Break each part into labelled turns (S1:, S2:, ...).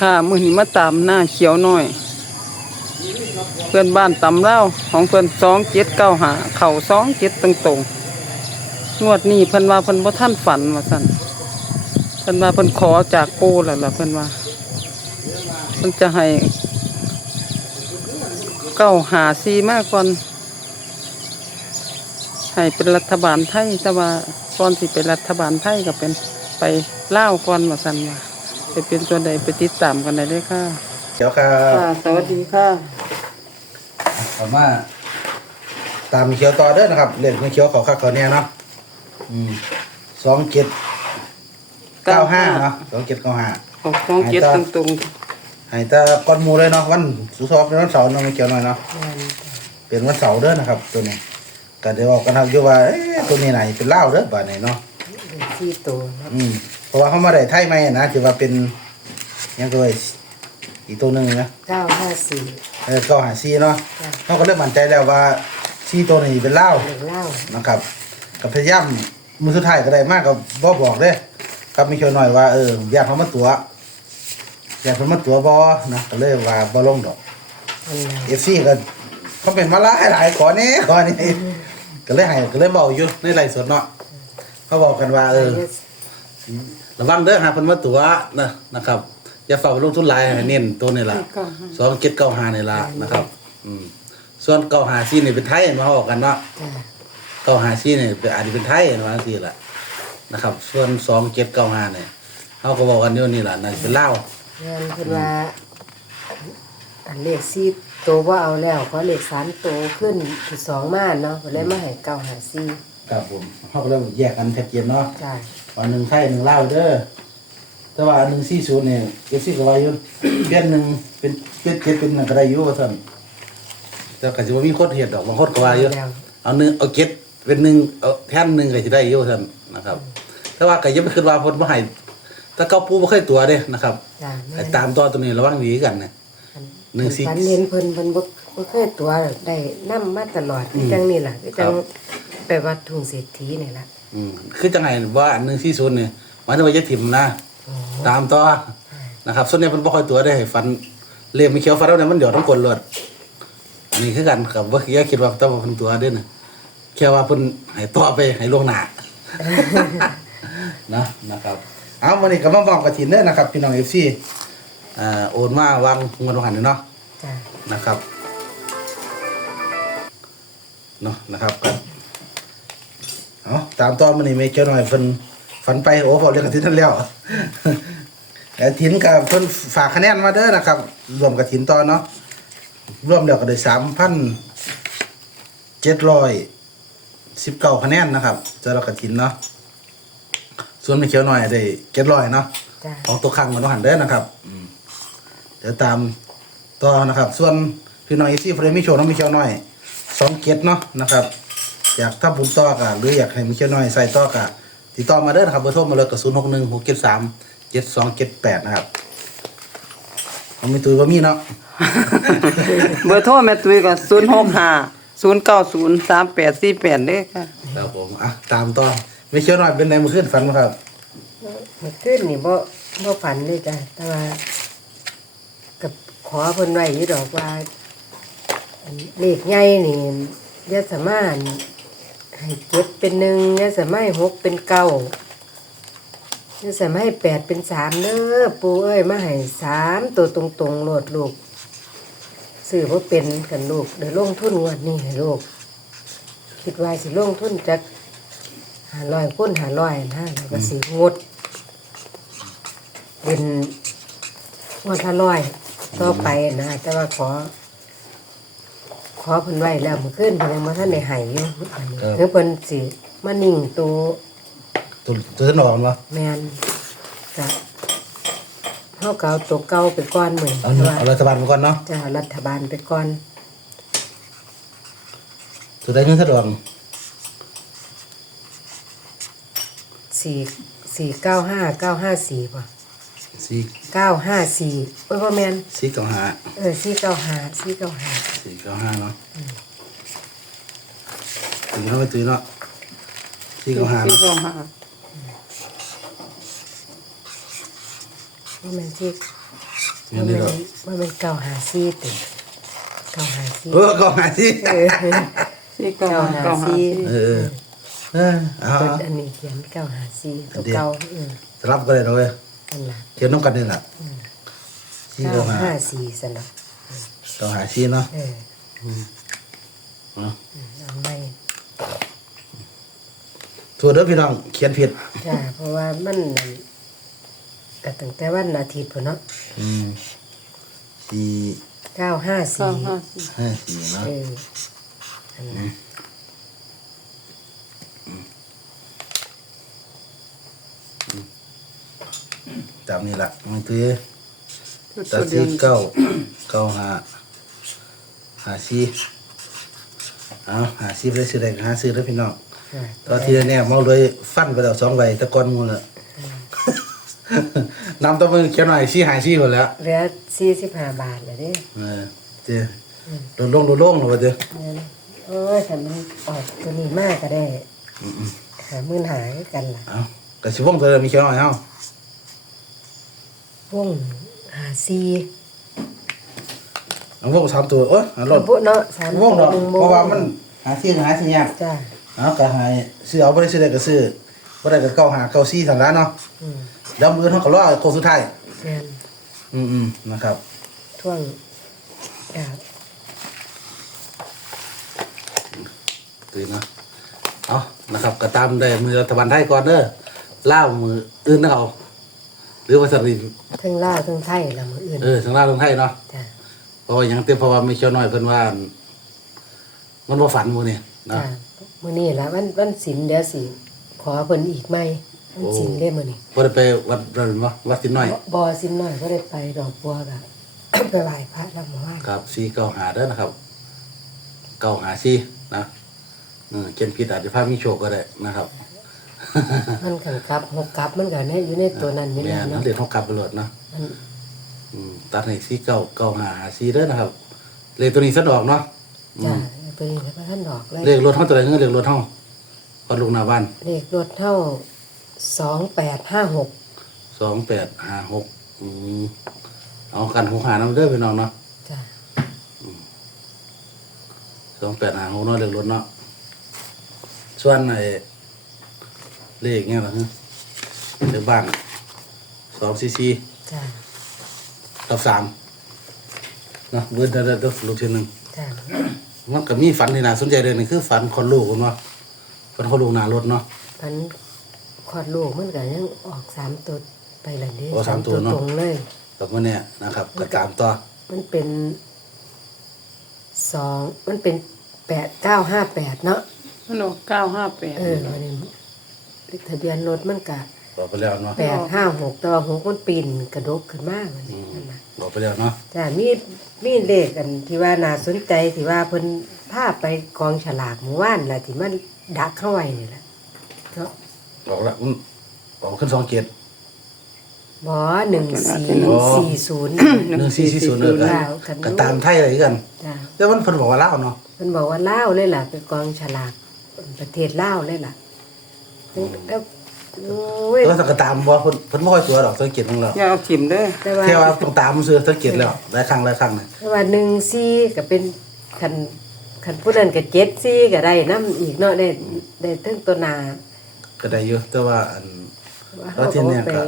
S1: ค่ะมือนี้มาตามหน้าเขียวน้อย เพื่อนบ้านตำเล่าของเพื่อนสองเจ็ดเก้าหาเข่าสองเจ็ดตรงตรงงวดนี้เพิ่นว่าเพิ่นบ่ท่านฝันว่าซั่นเพิ่นว่าเพิ่นขอจากปู่แล้วล่ะเพิ่นว่าเพิ่นจะให้เก้าหาซีมากก่อนให้เป็นรัฐบาลไทยแต่ว่าก่อนสิเป็นรัฐบาลไทยก็เป็นไปเล่าก่อนว่าซั่นว่า ไปเป็นตัวใดไปติดตามกันได้เลยค่ะ
S2: เดี๋ยวครับ
S1: ค่ะสวัสดีค่ะ
S2: ผมว่าตามเขียวต่อเด้อนะครับเล่นเขียวเขาคักเขาเนี่ยเนาะอืมสองเจ็ดเก้าห้าเนาะสองเจ็ดเก้าห้า
S1: ออกสองเจ็ดตรงตรง
S2: ให้แตาก้อนหมูเลยเนาะวันสุสอบเป็นวันเสาร์เนาะไม่เขียวหน่อยเนาะเป็นวันเสาร์เด้อนะครับ ตัวนี้ก็เดี๋ยวบอกกันครับอยู่ว่าเอ๊ะตัวนี้ไหนเป็นเหล้าเด้อบาดนี้เนาะ
S3: ที่ตัวนะ
S2: อืม เพราะว่าเขามาได้ไทยไหมนะถือว่าเป็นยังตัวอีกตัวหนึ่งนะ
S3: เก้าห้าสี่
S2: เออก็หาซีเนาะ
S3: จ้ะ
S2: เขาก็เริ่มมั่นใจแล้วว่าซีตัวนี้เป็นเหล้า
S3: หนึ่งเหล้า
S2: นะครับกับพยายามมือสุดท้ายก็ได้มากกับบ่บอกเด้ครับมีเขียวหน่อยว่าเอออยากเขามาตัว อยากเขามาตัวบอนะก็เลยว่าบ่ลงดอก
S3: อันนั้น
S2: เอฟซีก็เขาเป็นมาหลายหลายขอนี้ขอนี้ก็เลยให้ก็เลยบอกอยู่ในไลฟ์สดเนาะเขาบอกกันว่าเออ ระวังเด้อหาเพิ่นมาตัวนะนะครับอย่าฝากลงทุนหลายให้เน้นตัวนี่ล่ะ
S1: เก้าห้า
S2: สองเจ็ดเก้าห้านี่ล่ะนะครับ อืมส่วนเก้าห้าซีนี่เป็นไทยมาบอกกันเนาะ
S3: จ้ะ
S2: เก้าห้าซีนี่เป็นอาจจะเป็นไทยนะว่าสิล่ะนะครับ ส่วนสองเจ็ดเก้าห้าเนี่ยเขาก็บอกกันอยู่นี่ล่ะนั่นเป็นเล่าว
S3: งานคือว่าอันเลขสี่ตัวว่าเอาแล้วเพราะเลขสามตัวขึ้นที่สองมาเนาะก็เลยมาให้เก้าหาสี่
S2: ครับผมเขาก็เริ่มแยกกันชัดเจนเนาะ
S3: จ้ะ
S2: วันหนึ่งไทยหนึ่งเล่าวเด้อแต่ว่าหนึ่งสี่ศูนย์เนี่ยเอฟซีก็ว่าอยู่ เปลี่ยนหนึ่งเป็นเป็นเจ็ดเป็นหนึ่งก็ได้อยู่ว่าท่านแต่ก็จะว่ามีโคตรเหตุดอกบางโคตรก็ว่าอยู่
S3: แล้ว
S2: เอาหนึ่งเอาเก็ดเป็นหนึ่งเอาแท่นหนึ่งก็จะได้อยู่ท่านนะครับ แต่ว่าก็อยังไม่คิดว่าเพนบ่ให้แต่เก้าปูบ่เคยตัวเด้นะครับ
S3: จ้ะ
S2: ให้ตามตัวตัวนี้ระวังหนีกันนะหนึ่งสี่
S3: ฝันเห็นเพิ่นเพิ่นบ่บ่เคยตัวได้นํมาตลอดคือจังนี่ล่ะคือจัง ไปวัดทุ่งเศรษฐีนี่ล่ะ
S2: อืมคือจังไงว่าอันหนึ่งสี่ศูนย์เนี่ยหมายถึงว่าจะถิ่มนะ
S3: โอ้
S2: ตามต่อนะครับ ส่วนใหญ่เพิ่นบ่ค่อยตัวได้ให้ฟันเลียมไม่เขียวฟันแล้วเนี่ยมันเดี๋ยวต้องกลนเลือดอันนี้คือกันกับว่าอย่าคิดว่าต้องเพิ่นตัวเด้อนะแค่ว่าเพิ่นให้ต่อไปให้ล่วงหน้า นะนะครับ เอาวันนี้ก็มาบอกกระถินเด้อนะครับ พี่น้อง FC อ่าโอนมาวางเงินวางหันเนาะ
S3: จ้ะ
S2: นะครับเนาะนะครับก็ เอาตามต่อมันนี่ไม่เจ้าหน่อยเพิ่นฝันไปโอ้พอเรียกกระถินนั่นแล้วกระถินกับเพิ่นฝากคะแนนมาเด้อนะครับ รวมกระถินต่อเนาะรวมแล้วก็ได้สามพันเจ็ดร้อยสิบเก้าคะแนนนะครับเจ้าเรากระถินเนาะส่วนไม่เขียวหน่อยได้เจ็ดร้อยเนาะ
S3: จ้ะ
S2: ของตัวคังมันต้องหันเด้อนะครับอืมเดี๋ยวตามต่อนะครับ ส่วนพี่น้องเอซี่เฟรมมิโชว์น้องมิเชียวน้อยสองเกียรนาะนะครับ อยากถ้าผมต่อกะหรืออยากให้มิเชียวน้อยใส่ต่อกะติดต่อมาเด้อนะครับเบอร์โทรมาเลยกับศูนย์หกหนึ่งหกเจ็ดสามเจ็ดสองเจ็ดแปดนะครับของมีตัวว่ามีเนาะ
S1: เบอร์โทรแม่ตุ้ยก็ศูนย์หกห้าศูนย์เก้าศูนย์สามแปดสี่แปดเด้อค่ะ
S2: ครับผมอะตามต่อมิเชียวน้อยเป็นไงเมื่อคืนฝันไหมครับ
S3: เมื่อคืนนี่บ่บ่ฝันเลยจ้ะแต่ว่ากับขอเพิ่นไว้อยู่ดอกว่าอันเลขใหญ่นี่ยะสามารถ ให้เจ็ดเป็นหนึ่งยะสามารถให้หกเป็นเก้ายะสามารถแปดเป็นสามเด้อปูเอ้ยมาให้สามตัวตรงๆโหลดลูกซื้อบ่าเป็นกันลูกเดี๋ยวลงทุนงวดนี้ให้ลูกคิดว่าสิลงทุนจักหาร้อยคูณหาร้อยนะแล้วก็สิงด เป็นงวดละร้อยต่อไปนะ แต่ว่าขอ ขอเพิ่นไว้แล้วเมื่อคืนเพิ่นยังบ่ทันได้ให้อยู่อันนี้คือเพิ่นสิมานิ่งตัว
S2: ตัวตัวสนองเนาะ
S3: แม่นจะเฮาก็เอาตัวเก่าไปก่อนมื้อ
S2: เอา
S3: เพราะว่า
S2: เอารัฐบาลมาก่อนเนาะ
S3: จะรัฐบาลไปก่อน
S2: ตัวได้เงินสะดวก
S3: 4 495 954 ป่ะ
S2: สี่
S3: 954เอ้ยบ่แม่น
S2: สี่เก้าห้า
S3: เออ495 495
S2: สี่เก้าห้าเนาะถึงเข้าไปตื่นเนาะสี่เก้าห้า
S1: สี่
S2: เนาะ
S1: เก้าห้า
S3: บ่แม่นที่
S2: เงินนี่หรอ
S3: ว่ามันเก่าหาซีติเก่าหาซี
S2: เออก็หาสิ
S3: เออ
S1: สี่เก้า
S3: เก่า
S1: ห้า
S3: หา
S1: เก้าห้า
S3: ซี
S2: เออเออเอา
S3: เปิดอันนี้เขียนเก่าหาซีตัวเก่าเออ
S2: สลับกันเลยเนาะเว้ย
S3: นั่นล่ะ
S2: เขียนน้องกันนี่แหละสี่
S3: เก้า
S2: เก้าหา
S3: ห้าสี่สนอก
S2: เก้าหาสี่เนาะ
S3: เออ
S2: เนาะ
S3: เอาไม่
S2: ส่วนเด้อพี่น้องเขียนผิด
S3: จ้าเพราะว่ามันก็ตั้งแต่วันอาทิตย์พุ่นเนาะ
S2: อืมสี่
S3: เก้าห้า
S1: เก้า
S3: สี่
S1: ห้าสี่
S2: ห้าสี่เนาะ
S3: เอออันนั้น
S2: ตามนี้ละมันคือ
S1: ตัว
S2: ตัด
S1: เดี
S2: สี่
S1: ยว
S2: เก้าเก้าหาหาสี่เอาหาสี่ไปซื้อได้ก็หาซื้อเด้อพี่น้อง
S3: อ่า
S2: ตอนที่เนี่ยเมาเลยฟันไปแล้วสองใบแตะกอนมูลละนำตัวมือเขียนหน่อยสี่หายสี่หมดแล้ว
S3: เหลือสี่สิบห้าบาทเลยเด้
S2: เออเจ้โดนลงโดนลงหรอวะเจ้
S3: นั่นโอ้ยแต่มันออกตัวนี้มากก็ได้หามื่นหายกันล่ะ
S2: เอากระชิบวงตัวเดิมมีเขียนหน่อยเอา
S3: วงหาซี
S2: เอาวงสามตัวโอ้ยเอาล
S3: กระ
S2: ด
S3: ปุเนาะสาม
S2: วงเนาะ
S3: หนึ่งโม
S2: เพราะว่ามันหาสี่หาสี่ยาก
S3: จ้า
S2: เอาก็หายซื้อเอาไม่ได้ซื้อได้ก็ซื้อไม่ได้ก็เก้าหาเก้าสี่สั่งร้านเนาะ
S3: อืม
S2: แล้วมือเขาก็รอโค้งสุดท้าย
S3: แม่น
S2: อืมอืมนะครับ
S3: ท่วงจ้า
S2: ตื่นเนาะเอานะครับก็ตามได้มือรัฐบาลไทยก่อนเด้อล่าวมืออื่นนะเอาหรือว่าสริน
S3: ทั้ งล่าวทั้งไทยละมืออื่น
S2: เออทางล่าวทางไทยเนาะ
S3: จ้า
S2: เพราะว่าหยังเต็มเพราะว่าไม่เชียวน้อยเพิ่นว่า มันบ่ฝันหมู่นี่นะ
S3: จ้ามื้อนี้ละวันวันศิลเดี๋ยวสิขอเพิ่นอีกไหมวันศิลเด้มื้อนี้
S2: บ่ได้ไปวัดนั่นบ่วัดสิน้อย
S3: บ่ศิลน้อยก็ได้ไปดอกบัวกะไปไหว้พระแล้วเมื่อวาน
S2: ครับ495เด้อนะครับ954นะเออเขียนผิดอาจจะพามีโชคก็ได้นะครับ
S3: มันขันกลับหกกลับมันก็เนี่ยอยู่ในตัวนั้นอยู่
S2: แม่
S3: แล้ว
S2: น
S3: เนาะ
S2: เรียนเฮากลับไปโลดเนาะ
S3: มัน
S2: อืมตัดให้499554เด้อนะครับ เลขตัวนี้สะดอกเนาะอื
S3: จ้ามตัวนี้แล้วก็ท่านดอกเลย
S2: เลขรถเฮาตัวใดเงินเลขรถเฮาก็ลูกหน้าบ้าน
S3: เลขรถเท่าสองแปดห้าหก
S2: 2856อืมเอากันหกหานำเด้อพี่น้องเนาะ
S3: จ้า
S2: สองแปดหาหกน้อยเลขรถเนาะส่วนไอ้ เลขเนี่ยเหรอฮะเลขบ้านสองซีซี
S3: จ้า
S2: กับสามเนาะเบิร์ดเด้อเด้อลูกทีหนึ่ง
S3: จ้า
S2: มันก็มีฝันที่น่าสนใจเลยนี่คือฝันคนลูกคนว่าฝันคนลูกหน้ารถเนาะ
S3: พันขอดลูกมันก็ยังออกสามตัวไปเลยเด้
S2: โอ้สามตัวเนาะ
S3: ตรงเลย
S2: กับมันเนี่ยนะครับก็ตามต่อ
S3: มันเป็นสองมันเป็นแปดเก้าห้าแปดเนาะ
S1: มันออกเก้าห้าแปด
S3: เออวันนี้เลข ทะเบียนรถมันกะ
S2: บอกไปแล้วเนาะ
S3: แปดห้าหกตัวหกมันปีนกระดกขึ้นมากมันนั่นนะ
S2: บอกไปแล้วเนาะ
S3: จ้ามีมีเลขกันที่ว่าน่าสนใจที่ว่าเพิ่นพาไปกองฉลากหมู่บ้านล่ะที่มันดักเข้าไว้นี่แหละเนาะ
S2: บอกแล้วมันบอกขึ้นสองเกียรติ
S3: บ่หนึ่งสี่สี่ศูนย์
S2: หนึ่งสี่สี่ศูนย์เลยกัน
S3: แล้วกัน
S2: ก็ตามไทยอะไรกัน
S3: จ้า
S2: แต่มันเพิ่นบอกว่าเล่าวเนาะ
S3: เพิ่นบอกว่าลาวเลยล่ะไปกองฉลากประเทศลาวเลยล่ะ แล้วโอ้ย
S2: แต่ว่าถ้าก็ตามบ่เพิ่นเพิ่นบ่ค่อยตัวดอกสังเกตของเรา
S1: อย่าเอาถิ่มเด้อ
S3: แต่ว่า
S2: แค่ว่าต้องตามซื้อสังเกตแล้วหลายครั้งหลายครั้งเนี่ย
S3: แต่ว่าหนึ่งสี่ก็เป็นคันคันผู้นั้นก็เจ็ดสี่ก็ได้นํอีกเนาะได้ได้ทั้งตัวหนา
S2: ก็ได้อยู่แต่ว่าอัน
S3: ว่า
S2: แล้ว
S3: เขา
S2: ที่
S3: ก็
S2: เนี่ย
S3: ไป
S2: ก็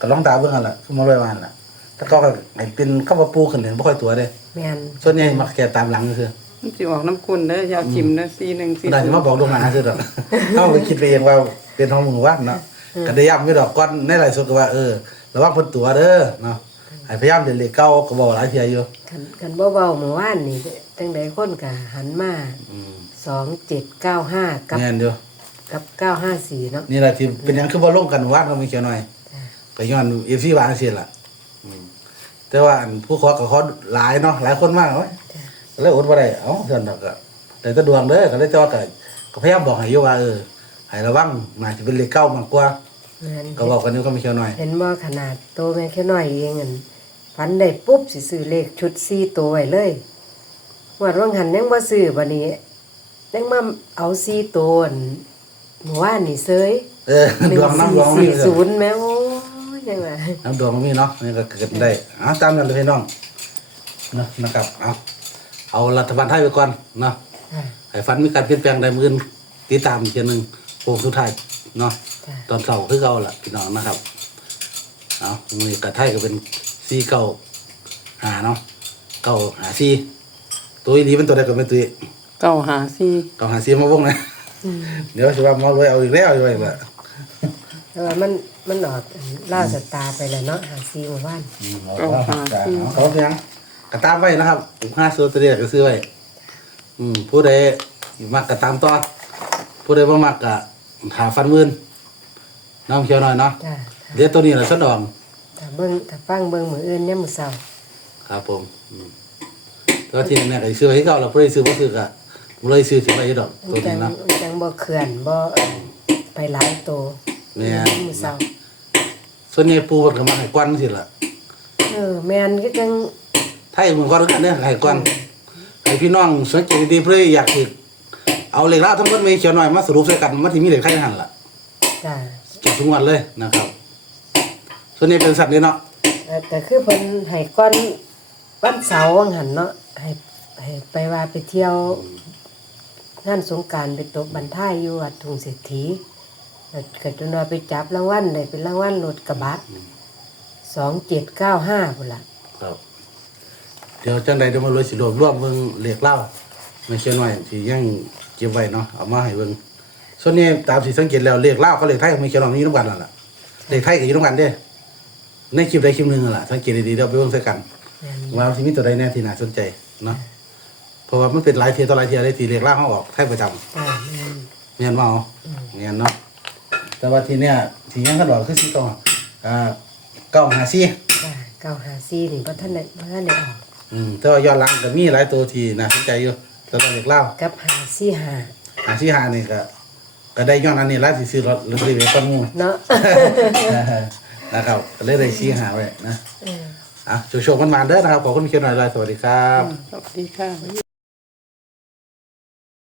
S2: ก็ลองตามเบิ่งกันล่ะคือมาเลยว่าหั่นล่ะแต่ก็ให้เป็นคำว่าปูขึ้นเนี่ยบ่ค่อยตัวเด้
S3: แม่น
S2: ส่วนใหญ่มักแค่ตามหลังคือ
S1: มันสิออกน้ำกุนเด้ออย่าเอาถิ่มเด้อสี่หนึ่งสี่
S2: มันอาจจะมาบอกลวงหน้าซื่อดอกเฮาก็คิดไปเองว่าเป็นของหมู่บ้านเนาะก็ได้ย้ำไว้ดอกก่อนในหลายสุดก็ว่าเออระวังเพิ่นตัวเด้อเนาะให้พยายามเรียนเลขเก่าก็บอกหลายเที่ยอยู่
S3: คันคันบ่เบาเมื่อวานนี่จังใดคนก็หันมา
S2: อืม
S3: สองเจ็ดเก้าห้ากับ
S2: แม่นอยู่
S3: กับเก้าห้าสี่เนาะ
S2: นี่แหละที่เป็นหยังคือบ่ลงกันหมู่บ้านก็มีเขียวหน่อย
S3: จ้ะ
S2: ก็ย้อนเอฟซีวางเสียล่ะอืมแต่ว่าอันผู้ขอกับเขาหลายเนาะหลายคนมากเว้ย
S3: จ้ะ
S2: ก็เลยอดบ่ได้เอ้าเท่านั้นดอกก็แต่แตะดวงเด้อก็เลยแต่ว่าก็ก็พยายามบอกให้อยู่ว่าเออให้ระวังน่าจะเป็นเลขเก้ามากกว่า
S3: งั้น
S2: ก็บอกกันอยู่ก็มีเขียวหน่อย
S3: เห็นว่าขนาดโตแม่แค่น้อยเองอันฝันได้ปุ๊บสิซื้อเลขชุดสี่ตัวไว้เลยว่าร่วงหันยังบ่ซื้อบัดนี้ยังมาเอาสี่ตัวอั่นเมื่อวานนี่เซย
S2: เออ
S3: หนึ่
S2: ดวง
S3: ง
S2: น้ำ
S3: สี่
S2: ดวงมี
S3: สี่
S2: เด้
S3: ศู
S2: อน
S3: ย์แม่โอ้ยจังว่า
S2: น้ำดวงมันมีเนาะนี่ก็เกิดได้เอาตามนั้นเลยพี่น้องเนาะนะครับเอา เอารัฐบาลไทยไปก่อนเนาะ
S3: จ้ะ
S2: ไอ้ฟันมีการเปลี่ยนแปลงใดมือนติดตามอีกทีหนึ่งโค้งสุดท้ายเนาะ
S3: จ้ะ
S2: ตอนเสาร์คือเก่าล่ะพี่น้องนะครับเอามือกระไทยก็เป็นซีเก่าหาเนาะเก่าหาซีตัวนี้เป็นตัวใดก็เป็นตัวนี้
S1: เก้าหาสี่
S2: เก่าหาซีมาวงนะเดี๋ยวสิว่ามาเลยเอาอีกแล้วอยู่อีกละ
S3: แต่ว่ามันมันออกล่าสตาร์ไปแล้วเนาะหาซีหมู่บ้าน
S2: อืมเอาเอาเอาเขาเพียง กระตามไว้นะครับห้าซื้อตัวเดียวก็ซื้อไว้อืมผู้ใดมักกระตามต่อผู้ใดบ่มักกะหาฟันหมื่นน้องเขียวหน่อยเนาะ
S3: จ้ะ
S2: เดี๋ยวตัวนี้แหละสนอง
S3: ถ้าเบิ่งถ้าฟังเบิ่งมื้ออื่นเนี่ยามมื้อเช้า
S2: ครับผมอืมแตัวาที่นี่ก็ซื้อไว้ให้เก่าเราผู้ใดซื้อบ่ซื้อก็บ่เลยซื้อสิไว้ดอก
S3: มั
S2: ตัวน
S3: จั
S2: นี้
S3: ง
S2: เนาะ
S3: มันจังบ่เขื่อนบ่ไปหลายโต
S2: แม่น
S3: มื้อเช้า
S2: ส่วนใหญ่ปูเพิ่นก็มาให้กวนสิล่ะ
S3: เออแม่นก็จัง
S2: ไทยมันก็คือกันเด้อให้กวนให้พี่น้องสังเกตดีๆเพื่ออยากสิเอาเหล็กลาวทั้งหมดมีเขียวหน่อยมาสรุปใส่กันมันสิมีเหล็กไทยหั่นล่ะ
S3: จ้ะ
S2: เก็บทุกวันเลยนะครับ ส่วนนี้เป็นสัตว์นี่เนาะ
S3: เอ่อแต่คือเพิ่นให้ก่อนวันเสาร์วังหันเนาะให้ให้ไปว่าไปเที่ยวงานสงกรารไปตกบันท้ายอยู่วัดทุ่งเศรษฐีแล้วเกิดจนว่าไปจับรางวัลได้เป็นรางวัลรถกระบะ2795พุ่นล่ะ
S2: ครับ เดี๋ยวจังใดเดี๋ยวมาเลยสิรวบรวมเบิ่งเหล็กเล่าไม่เขียวหน่อยที่ยังเก็บไว้เนาะเอามาให้เบิ่งส่วนนี้ตามที่สังเกตแล้วเหล็กเล่าเขาเหล็กไทยไม่เขียวหน่อยมีน้ำกันนั่นล่ะเหล็กไทยก็อยู่น้ำกันเด้ในคลิปใดคลิปหนึงนั่นล่ะสังเกตดีๆเดี๋ยวไปเบิ่งใส่กัน
S3: แม่น
S2: ว่ามันสิมีตัวใดแน่ที่น่าสนใจเนาะเพราะว่ามันเป็นหลายเทียต่อหลายเทียได้ทีเหล็กเล่าเขาออกไทยประจำ
S3: จ้ะแม่น
S2: เมียนมาเอาเมียนเนาะแต่ว่าทีเนี้ยทียังกันดอกคือสิต้องอ่าเก้าหาซี่
S3: จ้ะ954นี่บ่ทันได้บ่ทันได้ออก
S2: อืมแต่ว่าย้อนหลังก็มีหลายตัวที่น่าสนใจอยู่แต่เราเด็กเล่า
S3: กับ545
S2: หาซี่หานี่ก็ก็ได้ย้อนอันนี้หลายสิซื้อรถหรือสิไปก้อนหมู
S3: เนาะ
S2: นะครับก็เลยได้ซี่หาไว้นะ
S3: เออ
S2: อะโชว์ๆมันมาเด้อนะครับขอบคุณเคียนหน่อยเลยสวัสดีครับ
S1: สวัสดีค่ะ